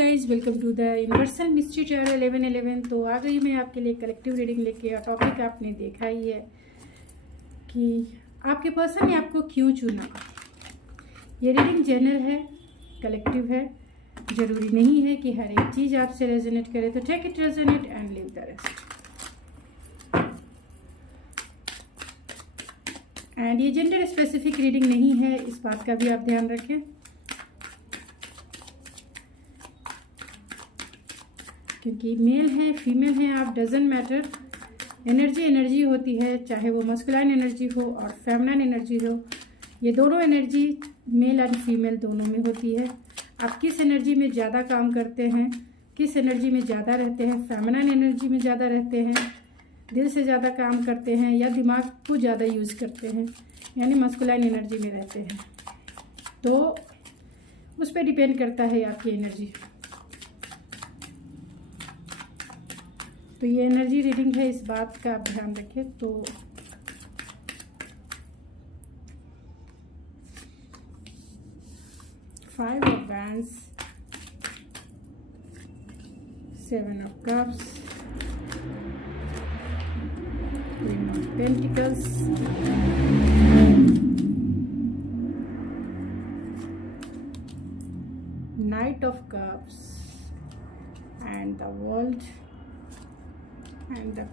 Guys, welcome to the universal mystery tarot 1111। तो आ गई मैं आपके लिए कलेक्टिव रीडिंग लेके। और टॉपिक आपने देखा ही है कि आपके पर्सन ने आपको क्यों चुना। ये रीडिंग जनरल है, कलेक्टिव है, ज़रूरी नहीं है कि हर एक चीज़ आपसे रेजोनेट करे। तो take it resonate and leave the rest. And ये जेंडर स्पेसिफिक रीडिंग नहीं है, इस बात का भी आप ध्यान रखें, क्योंकि मेल है फीमेल है आप डजंट मैटर। एनर्जी होती है, चाहे वो मस्कुलाइन एनर्जी हो और फेमिनाइन एनर्जी हो। ये दोनों एनर्जी मेल एंड फीमेल दोनों में होती है। आप किस एनर्जी में ज़्यादा काम करते हैं, किस एनर्जी में ज़्यादा रहते हैं, फेमिनाइन एनर्जी में ज़्यादा रहते हैं, दिल से ज़्यादा काम करते हैं या दिमाग को ज़्यादा यूज़ करते हैं, यानी मस्कुलाइन एनर्जी में रहते हैं, तो उस पर डिपेंड करता है आपकी एनर्जी। तो ये एनर्जी रीडिंग है, इस बात का आप ध्यान रखें। तो five of wands, 7 of cups, queen of pentacles, night of cups and the world and the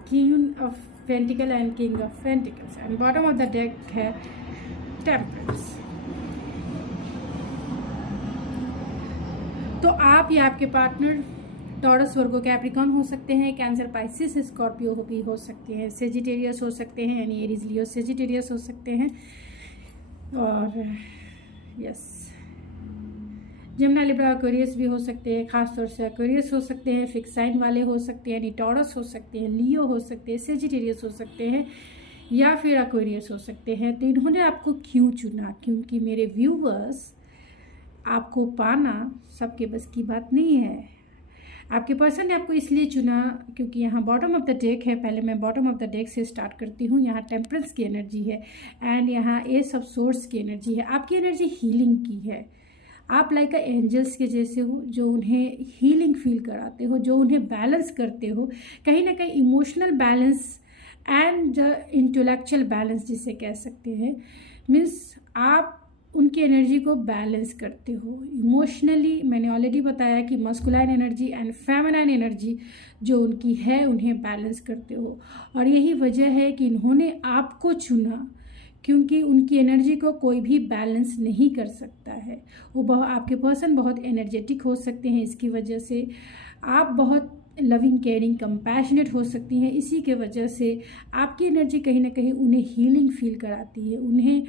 Queen of Pentacle and King of Pentacles, and bottom of the deck है Temperance। तो आप या आपके पार्टनर टॉरस, वर्गो, Capricorn हो सकते हैं, cancer, Pisces, Scorpio भी हो सकते हैं, सेजिटेरियस हो सकते हैं, यानी एरीज, लियो, सेजिटेरियस हो सकते हैं, और यस जेमिनी, लिब्रा, एक्वेरियस भी हो सकते हैं। खासतौर से एक्वेरियस हो सकते हैं, फिक्स साइन वाले हो सकते हैं, यानी टॉरस हो सकते हैं, लियो हो सकते हैं, सेजिटेरियस हो सकते हैं, या फिर एक्वेरियस हो सकते हैं। तो इन्होंने आपको क्यों चुना? क्योंकि मेरे व्यूवर्स, आपको पाना सबके बस की बात नहीं है। आपके पर्सन ने आपको इसलिए चुना क्योंकि यहाँ बॉटम ऑफ द डेक है। पहले मैं बॉटम ऑफ द डेक से स्टार्ट करती हूँ। यहाँ टेम्परेंस की एनर्जी है एंड यहाँ एस ऑफ सोर्स की एनर्जी है। आपकी एनर्जी हीलिंग की है। आप लाइक एंजल्स के जैसे हो, जो उन्हें हीलिंग फील कराते हो, जो उन्हें बैलेंस करते हो, कहीं ना कहीं emotional balance and intellectual balance जिसे कह सकते हैं। मीन्स आप उनकी एनर्जी को बैलेंस करते हो इमोशनली। मैंने ऑलरेडी बताया कि masculine energy and feminine energy जो उनकी है, उन्हें बैलेंस करते हो। और यही वजह है कि इन्होंने आपको चुना, क्योंकि उनकी एनर्जी को कोई भी बैलेंस नहीं कर सकता है। वो आपके पर्सन बहुत एनर्जेटिक हो सकते हैं, इसकी वजह से आप बहुत लविंग, केयरिंग, कंपैशनेट हो सकती हैं। इसी के वजह से आपकी एनर्जी कहीं ना कहीं उन्हें हीलिंग फील कराती है, उन्हें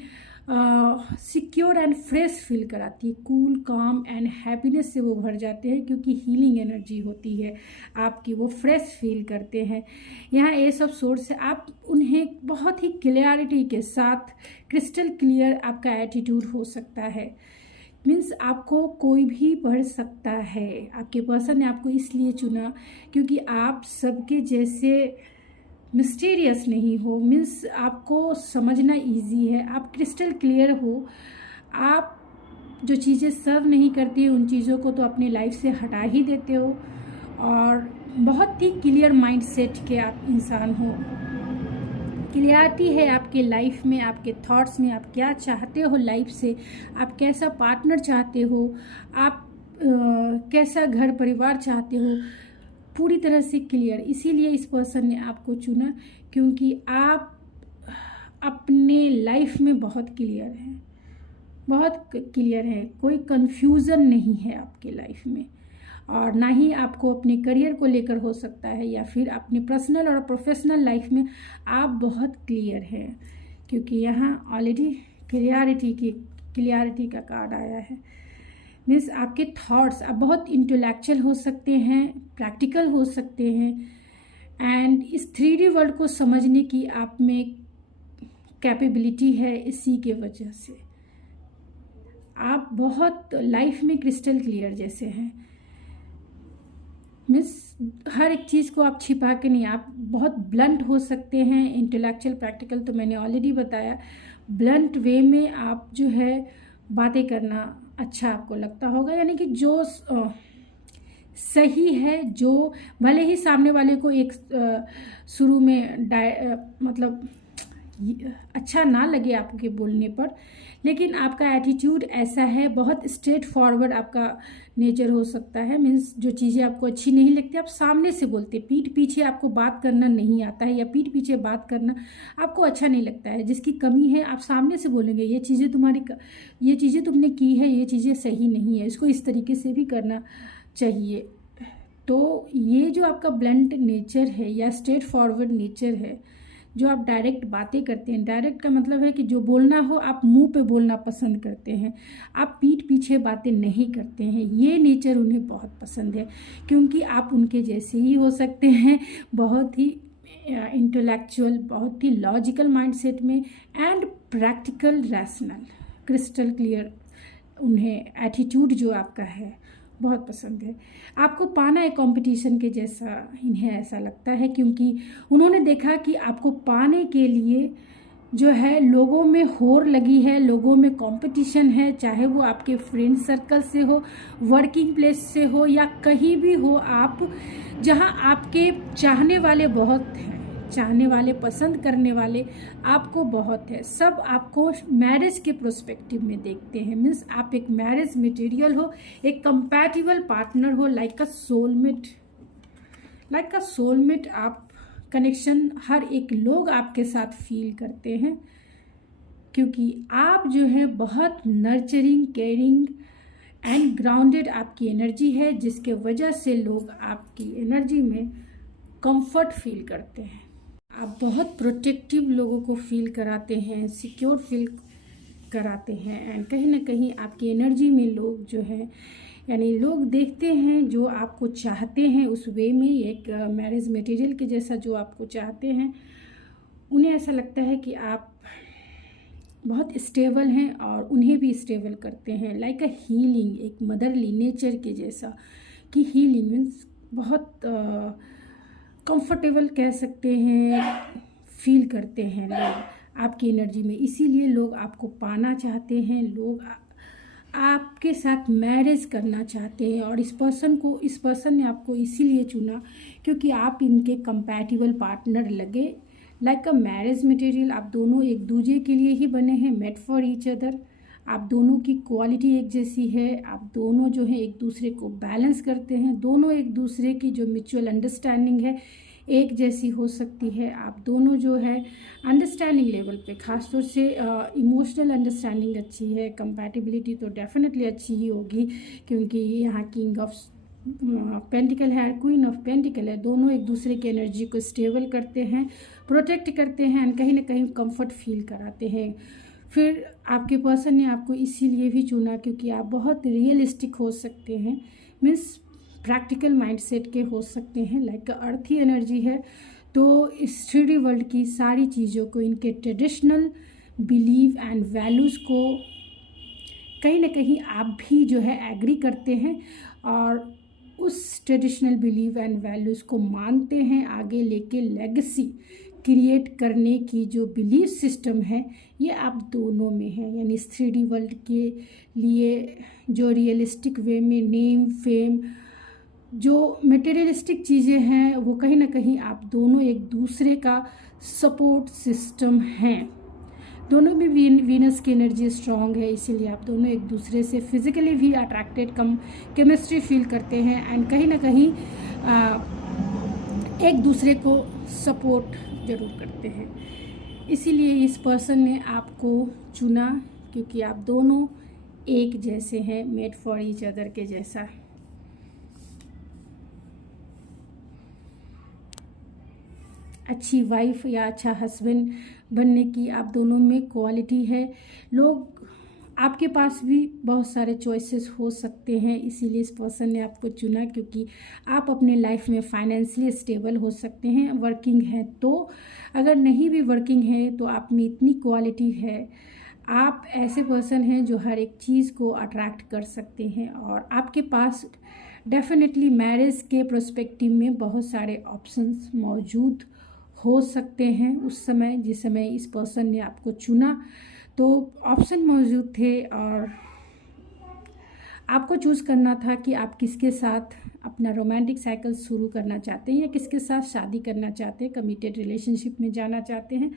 सिक्योर एंड फ्रेश फील कराती है। कूल, काम एंड हैप्पीनेस से वो भर जाते हैं, क्योंकि हीलिंग एनर्जी होती है आपकी, वो फ्रेश फील करते हैं। यहाँ एस ऑफ सोर्स से आप उन्हें बहुत ही क्लियरिटी के साथ, क्रिस्टल क्लियर आपका एटीट्यूड हो सकता है। मीन्स आपको कोई भी पढ़ सकता है। आपके पर्सन ने आपको इसलिए चुना क्योंकि आप सबके जैसे मिस्टीरियस नहीं हो। मीन्स आपको समझना इजी है, आप क्रिस्टल क्लियर हो। आप जो चीज़ें सर्व नहीं करती है, उन चीज़ों को तो अपनी लाइफ से हटा ही देते हो, और बहुत ही क्लियर माइंड सेट के आप इंसान हो। क्लियरिटी है आपके लाइफ में, आपके थॉट्स में, आप क्या चाहते हो लाइफ से, आप कैसा पार्टनर चाहते हो, आप कैसा घर परिवार चाहते हो, पूरी तरह से क्लियर। इसीलिए इस पर्सन ने आपको चुना, क्योंकि आप अपने लाइफ में बहुत क्लियर हैं, बहुत क्लियर है। कोई कंफ्यूजन नहीं है आपके लाइफ में, और ना ही आपको अपने करियर को लेकर हो सकता है, या फिर अपनी पर्सनल और प्रोफेशनल लाइफ में आप बहुत क्लियर हैं, क्योंकि यहाँ ऑलरेडी क्लियरिटी का कार्ड आया है। मीन्स आपके थॉट्स, आप बहुत इंटेलेक्चुअल हो सकते हैं, प्रैक्टिकल हो सकते हैं, एंड इस 3D वर्ल्ड को समझने की आप में कैपेबिलिटी है। इसी के वजह से आप बहुत लाइफ में क्रिस्टल क्लियर जैसे हैं। मीन्स हर एक चीज़ को आप छिपा के नहीं, आप बहुत ब्लंट हो सकते हैं। इंटेलेक्चुअल, प्रैक्टिकल तो मैंने ऑलरेडी बताया। ब्लंट वे में आप जो है बातें करना अच्छा आपको लगता होगा, यानी कि जो सही है, जो भले ही सामने वाले को एक शुरू में मतलब अच्छा ना लगे आपके बोलने पर, लेकिन आपका एटीट्यूड ऐसा है, बहुत स्ट्रेट फॉरवर्ड आपका नेचर हो सकता है। मीन्स जो चीज़ें आपको अच्छी नहीं लगती आप सामने से बोलते, पीठ पीछे आपको बात करना नहीं आता है, या पीठ पीछे बात करना आपको अच्छा नहीं लगता है। जिसकी कमी है आप सामने से बोलेंगे, ये चीज़ें ये चीज़ें तुमने की है, ये चीज़ें सही नहीं है, इसको इस तरीके से भी करना चाहिए। तो ये जो आपका ब्लंट नेचर है या स्ट्रेट फॉरवर्ड नेचर है, जो आप डायरेक्ट बातें करते हैं, डायरेक्ट का मतलब है कि जो बोलना हो आप मुंह पे बोलना पसंद करते हैं, आप पीठ पीछे बातें नहीं करते हैं, ये नेचर उन्हें बहुत पसंद है, क्योंकि आप उनके जैसे ही हो सकते हैं, बहुत ही इंटेलेक्चुअल, बहुत ही लॉजिकल माइंडसेट में, and practical, rational, crystal clear उन्हें एटीट्यूड जो आपका है बहुत पसंद है। आपको पाना एक कंपटीशन के जैसा इन्हें ऐसा लगता है, क्योंकि उन्होंने देखा कि आपको पाने के लिए जो है लोगों में होड़ लगी है, लोगों में कंपटीशन है, चाहे वो आपके फ्रेंड सर्कल से हो, वर्किंग प्लेस से हो, या कहीं भी हो आप, जहां आपके चाहने वाले बहुत हैं, चाहने वाले, पसंद करने वाले आपको बहुत है। सब आपको मैरिज के प्रोस्पेक्टिव में देखते हैं। मीन्स आप एक मैरिज मटेरियल हो, एक कंपैटिबल पार्टनर हो, लाइक अ सोलमेट आप कनेक्शन हर एक लोग आपके साथ फील करते हैं, क्योंकि आप जो है बहुत नर्चरिंग, केयरिंग एंड ग्राउंडेड आपकी एनर्जी है, जिसके वजह से लोग आपकी एनर्जी में कंफर्ट फील करते हैं। आप बहुत प्रोटेक्टिव लोगों को फील कराते हैं, सिक्योर फील कराते हैं, एंड कहीं ना कहीं आपकी एनर्जी में लोग जो है, यानी लोग देखते हैं जो आपको चाहते हैं उस वे में, एक मैरिज मटेरियल के जैसा जो आपको चाहते हैं, उन्हें ऐसा लगता है कि आप बहुत स्टेबल हैं और उन्हें भी स्टेबल करते हैं, लाइक अ हीलिंग, एक मदरली नेचर के जैसा, कि हीलिंग मीन्स बहुत कंफर्टेबल कह सकते हैं, फील करते हैं लोग आपकी एनर्जी में। इसीलिए लोग आपको पाना चाहते हैं, लोग आपके साथ मैरिज करना चाहते हैं, और इस पर्सन ने आपको इसीलिए चुना क्योंकि आप इनके कंपैटिबल पार्टनर लगे, लाइक अ मैरिज मटेरियल। आप दोनों एक दूसरे के लिए ही बने हैं, मेट फॉर ईच अदर। आप दोनों की क्वालिटी एक जैसी है, आप दोनों जो है एक दूसरे को बैलेंस करते हैं, दोनों एक दूसरे की जो म्यूचुअल अंडरस्टैंडिंग है एक जैसी हो सकती है। आप दोनों जो है अंडरस्टैंडिंग लेवल पे, खासतौर से इमोशनल अंडरस्टैंडिंग अच्छी है, कंपैटिबिलिटी तो डेफिनेटली अच्छी ही होगी, क्योंकि यहाँ किंग ऑफ पेंटिकल है, क्वीन ऑफ पेंटिकल है। दोनों एक दूसरे की एनर्जी को स्टेबल करते हैं, प्रोटेक्ट करते हैं, एंड कहीं ना कहीं कंफर्ट फील कराते हैं। फिर आपके पर्सन ने आपको इसीलिए भी चुना क्योंकि आप बहुत रियलिस्टिक हो सकते हैं, मीन्स प्रैक्टिकल माइंडसेट के हो सकते हैं, लाइक अर्थ ही एनर्जी है। तो इस 3D वर्ल्ड की सारी चीज़ों को, इनके ट्रेडिशनल बिलीव एंड वैल्यूज़ को कहीं ना कहीं आप भी जो है एग्री करते हैं, और उस ट्रेडिशनल बिलीव एंड वैल्यूज़ को मानते हैं, आगे लेके लेगेसी क्रिएट करने की जो बिलीफ सिस्टम है ये आप दोनों में है। यानी इस 3D वर्ल्ड के लिए जो रियलिस्टिक वे में नेम, फेम, जो मटेरियलिस्टिक चीज़ें हैं, वो कहीं ना कहीं आप दोनों एक दूसरे का सपोर्ट सिस्टम हैं। दोनों में वीनस की एनर्जी स्ट्रांग है, इसीलिए आप दोनों एक दूसरे से फिजिकली भी अट्रैक्टेड, केमिस्ट्री फील करते हैं, एंड कहीं ना कहीं एक दूसरे को सपोर्ट ज़रूर करते हैं। इसीलिए इस पर्सन ने आपको चुना क्योंकि आप दोनों एक जैसे हैं, मेड फॉर ईच अदर के जैसा। अच्छी वाइफ या अच्छा हस्बैंड बनने की आप दोनों में क्वालिटी है। लोग आपके पास भी बहुत सारे चॉइसेस हो सकते हैं, इसीलिए इस पर्सन ने आपको चुना क्योंकि आप अपने लाइफ में फाइनेंशियली स्टेबल हो सकते हैं, वर्किंग है तो। अगर नहीं भी वर्किंग है तो आप में इतनी क्वालिटी है, आप ऐसे पर्सन हैं जो हर एक चीज़ को अट्रैक्ट कर सकते हैं, और आपके पास डेफिनेटली मैरिज के प्रोस्पेक्टिव में बहुत सारे ऑप्शंस मौजूद हो सकते हैं। उस समय जिस समय इस पर्सन ने आपको चुना तो ऑप्शन मौजूद थे, और आपको चूज़ करना था कि आप किसके साथ अपना रोमांटिक साइकिल शुरू करना चाहते हैं या किसके साथ शादी करना चाहते हैं, कमिटेड रिलेशनशिप में जाना चाहते हैं।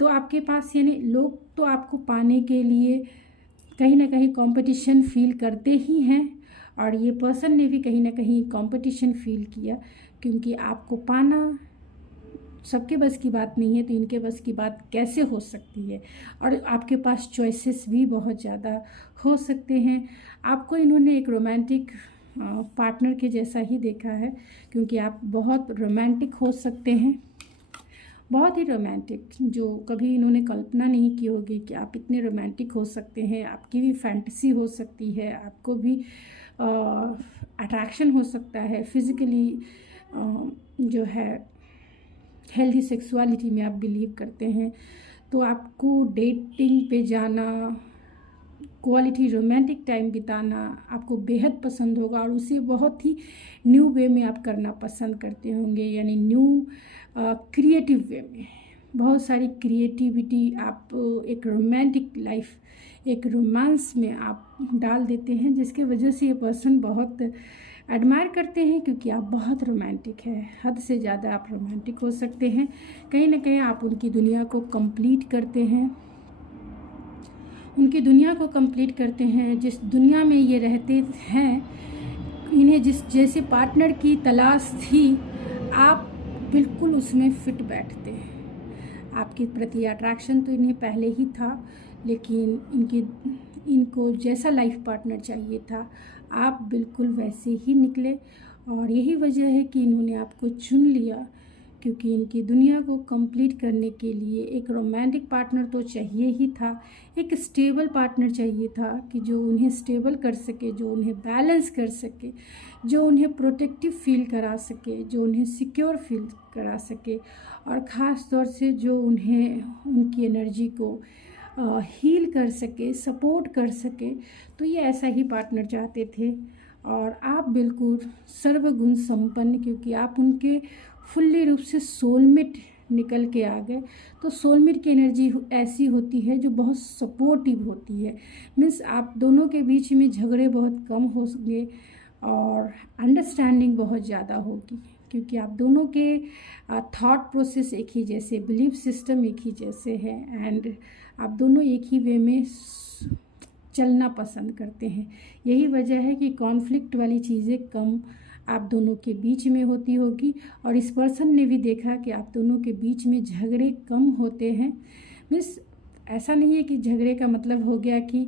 तो आपके पास यानी लोग तो आपको पाने के लिए कहीं ना कहीं कंपटीशन फील करते ही हैं, और ये पर्सन ने भी कहीं ना कहीं कंपटीशन फील किया, क्योंकि आपको पाना सबके बस की बात नहीं है, तो इनके बस की बात कैसे हो सकती है। और आपके पास चॉइसेस भी बहुत ज़्यादा हो सकते हैं। आपको इन्होंने एक रोमांटिक पार्टनर के जैसा ही देखा है, क्योंकि आप बहुत रोमांटिक हो सकते हैं, बहुत ही रोमांटिक, जो कभी इन्होंने कल्पना नहीं की होगी कि आप इतने रोमांटिक हो सकते हैं। आपकी भी फैंटेसी हो सकती है, आपको भी अट्रैक्शन हो सकता है फिज़िकली, जो है हेल्दी सेक्सुअलिटी में आप बिलीव करते हैं। तो आपको डेटिंग पे जाना, क्वालिटी रोमांटिक टाइम बिताना आपको बेहद पसंद होगा, और उसे बहुत ही न्यू वे में आप करना पसंद करते होंगे, यानी न्यू क्रिएटिव वे में। बहुत सारी क्रिएटिविटी आप एक रोमांटिक लाइफ, एक रोमांस में आप डाल देते हैं, जिसके वजह से ये पर्सन बहुत एडमायर करते हैं, क्योंकि आप बहुत रोमांटिक है, हद से ज़्यादा आप रोमांटिक हो सकते हैं। कहीं ना कहीं आप उनकी दुनिया को कंप्लीट करते हैं, उनकी दुनिया को कंप्लीट करते हैं। जिस दुनिया में ये रहते हैं, इन्हें जिस जैसे पार्टनर की तलाश थी, आप बिल्कुल उसमें फिट बैठते हैं। आपके प्रति अट्रैक्शन तो इन्हें पहले ही था, लेकिन इनको जैसा लाइफ पार्टनर चाहिए था, आप बिल्कुल वैसे ही निकले। और यही वजह है कि इन्होंने आपको चुन लिया, क्योंकि इनकी दुनिया को कंप्लीट करने के लिए एक रोमांटिक पार्टनर तो चाहिए ही था, एक स्टेबल पार्टनर चाहिए था कि जो उन्हें स्टेबल कर सके, जो उन्हें बैलेंस कर सके, जो उन्हें प्रोटेक्टिव फील करा सके, जो उन्हें सिक्योर फील करा सके, और ख़ास तौर से जो उन्हें उनकी एनर्जी को हील कर सके, सपोर्ट कर सके। तो ये ऐसा ही पार्टनर चाहते थे, और आप बिल्कुल सर्वगुण संपन्न, क्योंकि आप उनके फुल्ली रूप से सोलमेट निकल के आ गए। तो सोलमेट की एनर्जी ऐसी होती है जो बहुत सपोर्टिव होती है, मीन्स आप दोनों के बीच में झगड़े बहुत कम होंगे और अंडरस्टैंडिंग बहुत ज़्यादा होगी, क्योंकि आप दोनों के थॉट प्रोसेस एक ही जैसे, बिलीफ सिस्टम एक ही जैसे है, एंड आप दोनों एक ही वे में चलना पसंद करते हैं। यही वजह है कि कॉन्फ्लिक्ट वाली चीज़ें कम आप दोनों के बीच में होती होगी, और इस पर्सन ने भी देखा कि आप दोनों के बीच में झगड़े कम होते हैं। मीन्स ऐसा नहीं है कि झगड़े का मतलब हो गया कि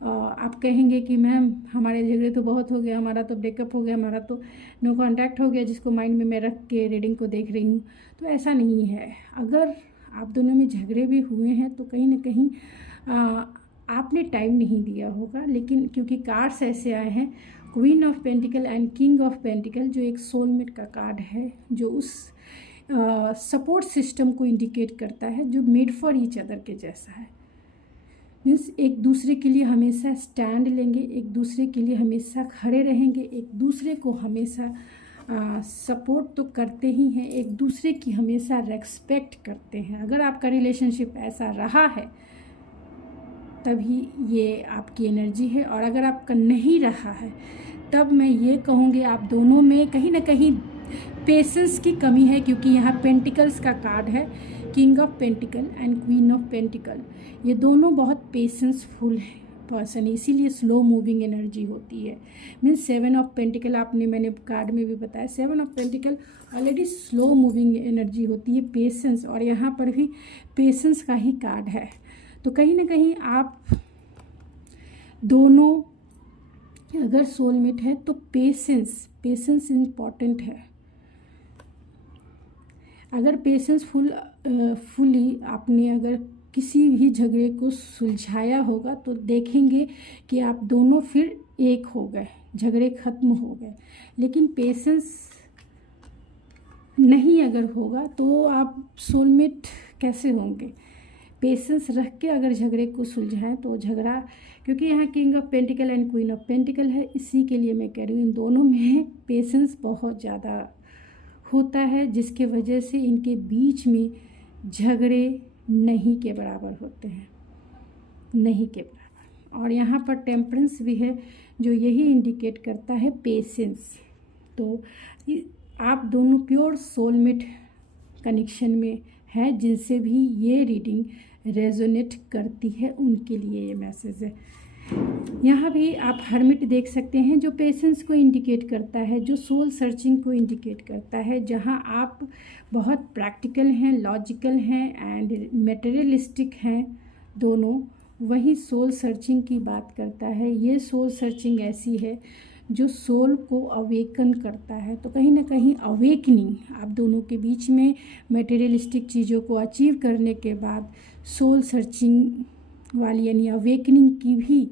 आप कहेंगे कि मैम हमारे झगड़े तो बहुत हो गया, हमारा तो ब्रेकअप हो गया, हमारा तो नो कांटेक्ट हो गया, जिसको माइंड में मैं रख के रीडिंग को देख रही हूँ। तो ऐसा नहीं है। अगर आप दोनों में झगड़े भी हुए हैं तो कहीं ना कहीं आपने टाइम नहीं दिया होगा, लेकिन क्योंकि कार्ड्स ऐसे आए हैं, queen of pentacle and king of pentacle, जो एक सोलमेट का कार्ड है, जो उस सपोर्ट सिस्टम को इंडिकेट करता है जो मेड फॉर ईच अदर के जैसा है। मीन्स एक दूसरे के लिए हमेशा स्टैंड लेंगे, एक दूसरे के लिए हमेशा खड़े रहेंगे, एक दूसरे को हमेशा सपोर्ट तो करते ही हैं, एक दूसरे की हमेशा रेस्पेक्ट करते हैं। अगर आपका रिलेशनशिप ऐसा रहा है तभी ये आपकी एनर्जी है, और अगर आपका नहीं रहा है तब मैं ये कहूँगी आप दोनों में कहीं ना कहीं पेशेंस की कमी है, क्योंकि यहाँ पेंटिकल्स का कार्ड है, king of pentacle and queen of pentacle. ये दोनों बहुत पेशेंसफुल है पर्सन, इसीलिए स्लो मूविंग एनर्जी होती है। मीन्स 7 ऑफ पेंटिकल, आपने मैंने कार्ड में भी बताया, 7 of pentacle already slow moving energy होती है, पेशेंस, और यहाँ पर भी पेशेंस का ही कार्ड है। तो कहीं ना कहीं आप दोनों अगर सोलमेट है तो पेशेंस इम्पॉर्टेंट है। अगर पेशेंस फुली आपने अगर किसी भी झगड़े को सुलझाया होगा तो देखेंगे कि आप दोनों फिर एक हो गए, झगड़े खत्म हो गए। लेकिन पेशेंस नहीं अगर होगा तो आप सोलमेट कैसे होंगे? पेशेंस रख के अगर झगड़े को सुलझाएं तो झगड़ा, क्योंकि यहाँ king of pentacle and queen of pentacle है, इसी के लिए मैं कह रही हूँ इन दोनों में पेशेंस बहुत ज़्यादा होता है, जिसके वजह से इनके बीच में झगड़े नहीं के बराबर होते हैं, नहीं के बराबर। और यहाँ पर टेम्परेंस भी है, जो यही इंडिकेट करता है पेशेंस। तो आप दोनों प्योर सोलमेट कनेक्शन में है, जिनसे भी ये रीडिंग रेजोनेट करती है उनके लिए ये मैसेज है। यहाँ भी आप हर्मिट देख सकते हैं, जो पेशेंस को इंडिकेट करता है, जो सोल सर्चिंग को इंडिकेट करता है। जहाँ आप बहुत प्रैक्टिकल हैं, लॉजिकल हैं एंड मटेरियलिस्टिक हैं दोनों, वही सोल सर्चिंग की बात करता है। ये सोल सर्चिंग ऐसी है जो सोल को अवेकन करता है। तो कहीं ना कहीं अवेकनिंग आप दोनों के बीच में, मटेरियलिस्टिक चीज़ों को अचीव करने के बाद सोल सर्चिंग वाली यानी अवेकनिंग की भी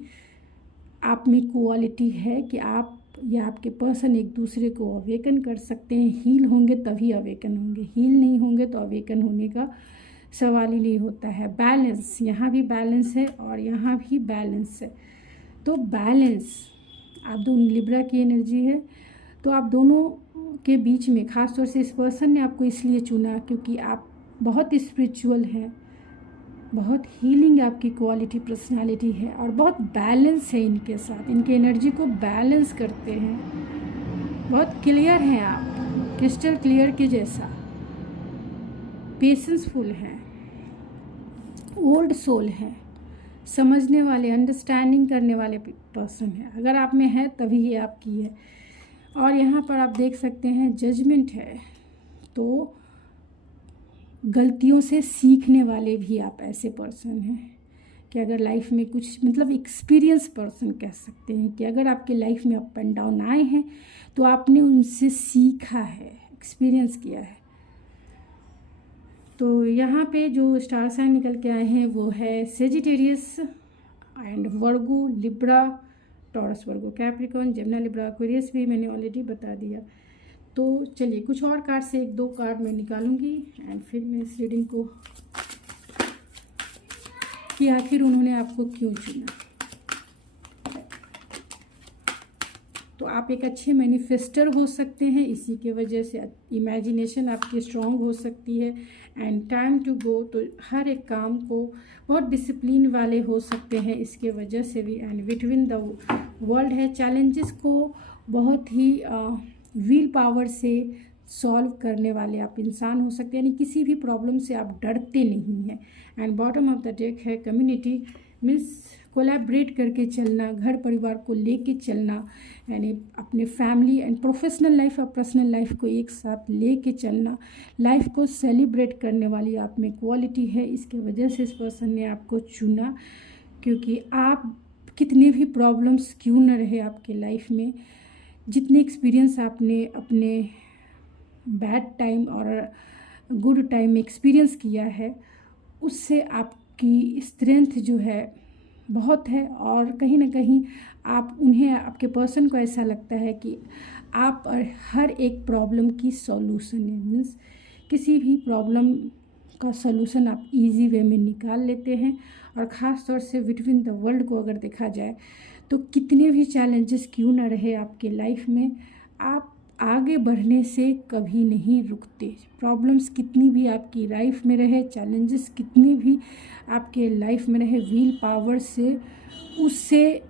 आप में क्वालिटी है कि आप या आपके पर्सन एक दूसरे को अवेकन कर सकते हैं। हील होंगे तभी अवेकन होंगे, हील नहीं होंगे तो अवेकन होने का सवाल ही नहीं होता है। बैलेंस, यहाँ भी बैलेंस है और यहाँ भी बैलेंस है। तो बैलेंस आप दोनों, लिब्रा की एनर्जी है। तो आप दोनों के बीच में ख़ास तौर से इस पर्सन ने आपको इसलिए चुना क्योंकि आप बहुत स्पिरिचुअल हैं, बहुत हीलिंग आपकी क्वालिटी पर्सनालिटी है और बहुत बैलेंस है इनके साथ। इनके एनर्जी को बैलेंस करते हैं, बहुत क्लियर हैं आप, क्रिस्टल क्लियर के जैसा, पेशेंसफुल हैं, ओल्ड सोल है, समझने वाले, अंडरस्टैंडिंग करने वाले पर्सन है। अगर आप में है तभी ये आपकी है। और यहाँ पर आप देख सकते हैं जजमेंट है। तो गलतियों से सीखने वाले भी आप ऐसे पर्सन हैं कि अगर लाइफ में कुछ मतलब एक्सपीरियंस पर्सन कह सकते हैं कि अगर आपके लाइफ में अप एंड डाउन आए हैं तो आपने उनसे सीखा है, एक्सपीरियंस किया है। तो यहाँ पे जो स्टार साइन निकल के आए हैं वो है Sagittarius and Virgo, Libra, taurus, Virgo, Capricorn, Gemini, Libra, Aquarius भी मैंने ऑलरेडी बता दिया। तो चलिए कुछ और कार्ड से एक दो कार्ड मैं निकालूंगी एंड फिर मैं इस रीडिंग को कि आखिर उन्होंने आपको क्यों चुना। तो आप एक अच्छे मैनिफेस्टर हो सकते हैं, इसी के वजह से इमेजिनेशन आपकी स्ट्रांग हो सकती है एंड टाइम टू गो। तो हर एक काम को बहुत डिसिप्लिन वाले हो सकते हैं इसके वजह से भी। एंड बिटवीन द वर्ल्ड है, चैलेंजेस को बहुत ही विल पावर से सॉल्व करने वाले आप इंसान हो सकते हैं, यानी किसी भी प्रॉब्लम से आप डरते नहीं हैं। And bottom of the deck है कम्युनिटी, मीन्स कोलैबोरेट करके चलना, घर परिवार को लेके चलना, यानी अपने फैमिली एंड प्रोफेशनल लाइफ और पर्सनल लाइफ को एक साथ लेके चलना, लाइफ को सेलिब्रेट करने वाली आप में क्वालिटी है। इसके वजह से इस पर्सन ने आपको चुना, क्योंकि आप कितने भी प्रॉब्लम्स क्यों न रहे आपके लाइफ में, जितने एक्सपीरियंस आपने अपने बैड टाइम और गुड टाइम में एक्सपीरियंस किया है, उससे आपकी स्ट्रेंथ जो है बहुत है। और कहीं ना कहीं आप उन्हें, आपके पर्सन को ऐसा लगता है कि आप हर एक प्रॉब्लम की सॉल्यूशन है, मीन्स किसी भी प्रॉब्लम का सॉल्यूशन आप इजी वे में निकाल लेते हैं। और ख़ास तौर से बिटवीन द वर्ल्ड को अगर देखा जाए तो कितने भी चैलेंजेस क्यों ना रहे आपके लाइफ में, आप आगे बढ़ने से कभी नहीं रुकते। प्रॉब्लम्स कितनी भी आपकी लाइफ में रहे, चैलेंजेस कितने भी आपके लाइफ में रहे, व्हील पावर से उससे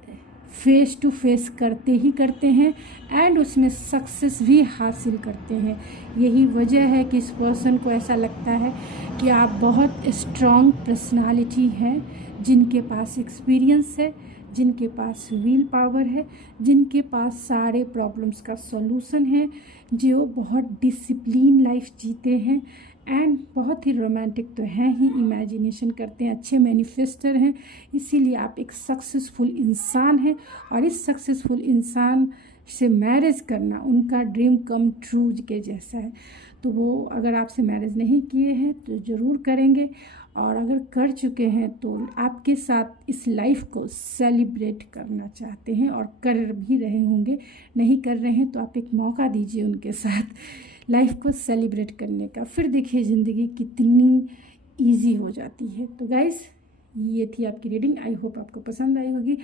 फेस टू फेस करते ही करते हैं एंड उसमें सक्सेस भी हासिल करते हैं। यही वजह है कि इस पर्सन को ऐसा लगता है कि आप बहुत स्ट्रॉन्ग पर्सनालिटी हैं, जिनके पास एक्सपीरियंस है, जिनके पास व्हील पावर है, जिनके पास सारे प्रॉब्लम्स का सॉल्यूशन है, जो बहुत डिसिप्लिन लाइफ जीते हैं एंड बहुत ही रोमांटिक तो हैं ही, इमेजिनेशन करते हैं, अच्छे मैनिफेस्टर हैं। इसीलिए आप एक सक्सेसफुल इंसान हैं और इस सक्सेसफुल इंसान से मैरिज करना उनका ड्रीम कम ट्रू के जैसा है। तो वो अगर आपसे मैरिज नहीं किए हैं तो ज़रूर करेंगे, और अगर कर चुके हैं तो आपके साथ इस लाइफ को सेलिब्रेट करना चाहते हैं और कर भी रहे होंगे। नहीं कर रहे हैं तो आप एक मौका दीजिए उनके साथ लाइफ को सेलिब्रेट करने का, फिर देखिए ज़िंदगी कितनी इजी हो जाती है। तो गाइस, ये थी आपकी रीडिंग। आई होप आपको पसंद आई होगी।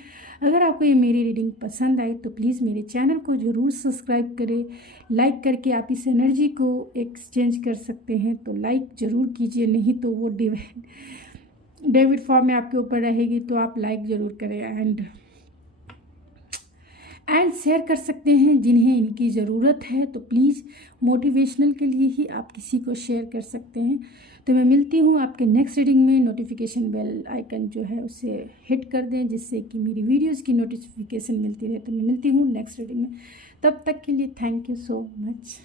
अगर आपको ये मेरी रीडिंग पसंद आई तो प्लीज़ मेरे चैनल को ज़रूर सब्सक्राइब करें। लाइक करके आप इस एनर्जी को एक्सचेंज कर सकते हैं, तो लाइक ज़रूर कीजिए, नहीं तो वो डेबिट फॉर्म में आपके ऊपर रहेगी, तो आप लाइक ज़रूर करें एंड शेयर कर सकते हैं जिन्हें इनकी ज़रूरत है। तो प्लीज़ मोटिवेशनल के लिए ही आप किसी को शेयर कर सकते हैं। तो मैं मिलती हूँ आपके नेक्स्ट रीडिंग में। नोटिफिकेशन बेल आइकन जो है उसे हिट कर दें, जिससे कि मेरी वीडियोस की नोटिफिकेशन मिलती रहे। तो मैं मिलती हूँ नेक्स्ट रीडिंग में। तब तक के लिए थैंक यू सो मच।